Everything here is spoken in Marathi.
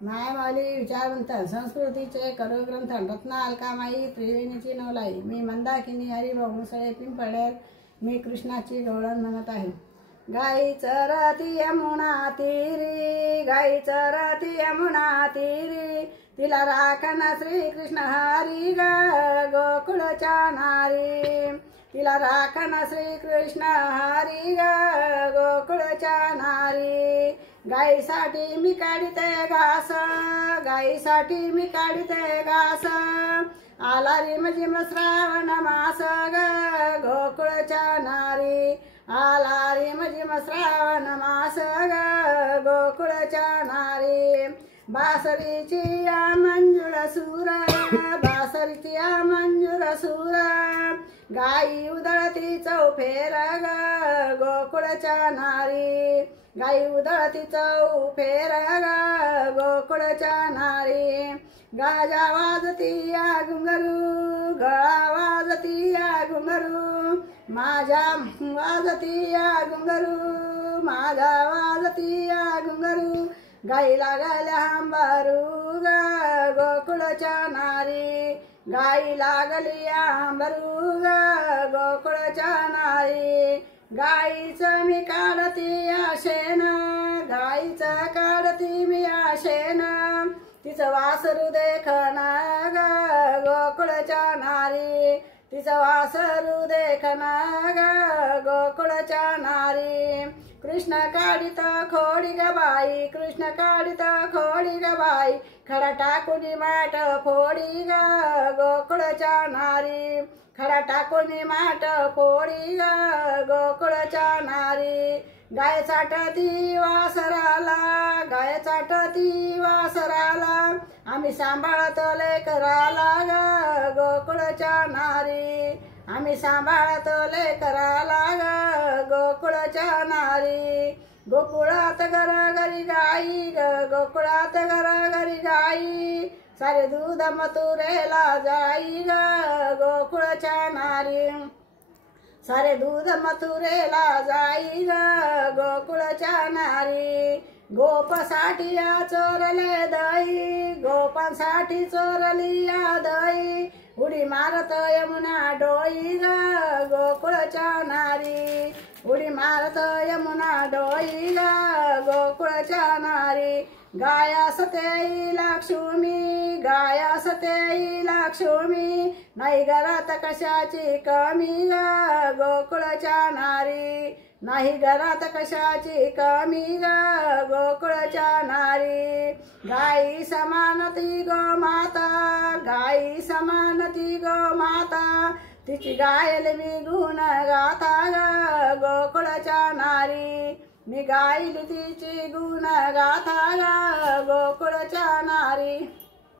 मायामाऊली विचारवंत संस्कृतीचे करुग्रंथ रत्ना अलकामाई त्रिवेणीची नवलाई। मी मंदाकिनी हरिभाऊ मुसळे पिंपळेर, मी कृष्णाची गवळण म्हणत आहे। गाई चरती यमुना तीरी, गाई चरती यमुना तीरी, तिला राखना श्रीकृष्ण हरी ग गोकुळच्या नारी, तिला राखना श्रीकृष्ण हरी ग गोकुळच्या नारी। गाईसाठी मी काढिते घास, गाईसाठी मी काढिते घास, आला रिमझिम श्रावण मास ग गोकुळच्या नारी, आला रिमझिम श्रावण मास ग गोकुळच्या नारी। बासरीची या मंजुळ सूर, बासरीची या मंजुळ सूर, गाई उधळती चौफेर ग गोकुळच्या नारी, गाई उधळती चौफेर ग गोकुळच्या नारी। गाजा वाजती या घुंगरू, गळा वाजती या घुंगरू, माझ्या वाजती या घुंगरू, माझ्या वाजती या घुंगरू, गाई लागल्या हंबरू ग गोकुळच्या नारी, गाई लागली हंबरू ग गोकुळच्या नारी। गाईचं मी काढती आशेन, गाईचं काढती मी आशेन, तिचं वासरू देखना ग गोकुळच्या नारी, तिचं वासरू देखना ग गोकुळच्या नारी। कृष्ण काढित खोडी ग बाई, कृष्ण काढित खोडी ग बाई, खडा टाकून माठ फोडी ग गोकुळच्या नारी, खडा टाकून माठ फोडी ग गोकुळच्या नारी। गाय चाटती वासराला, गाय चाटती वासराला, आम्ही सांभाळतो लेकराला ग गोकुळच्या नारी, आम्ही सांभाळतो लेकराला ग गोकुळच्या नारी। गोकुळात घरोघरी गाई ग गोकुळात घरोघरी गाई, सारे दूध मथुरेला जाई ग गोकुळच्या नारी, सारे दूध मथुरेला जाई ग गोकुळच्या नारी। गोपासाठी या चोरले दही, गोपांसाठी चोरली या दही, उडी मारत यमुना डोई ग गोकुळच्या नारी, उडी मारत यमुना डोई ग गोकुळच्या नारी। गाया सतेई लक्ष्मी, गाया सतेई लक्ष्मी, नाही घरात कशाची कमी ग गोकुळच्या नारी, नाही घरात कशाची कमी ग गोकुळच्या नारी। गाई समानती गो माता, गाई समानती गो माता, तिची गायल मी गुण गाथा ग गोकुळच्या नारी, मी गाईल तिची गुण गाथा ग गोकुळच्या नारी।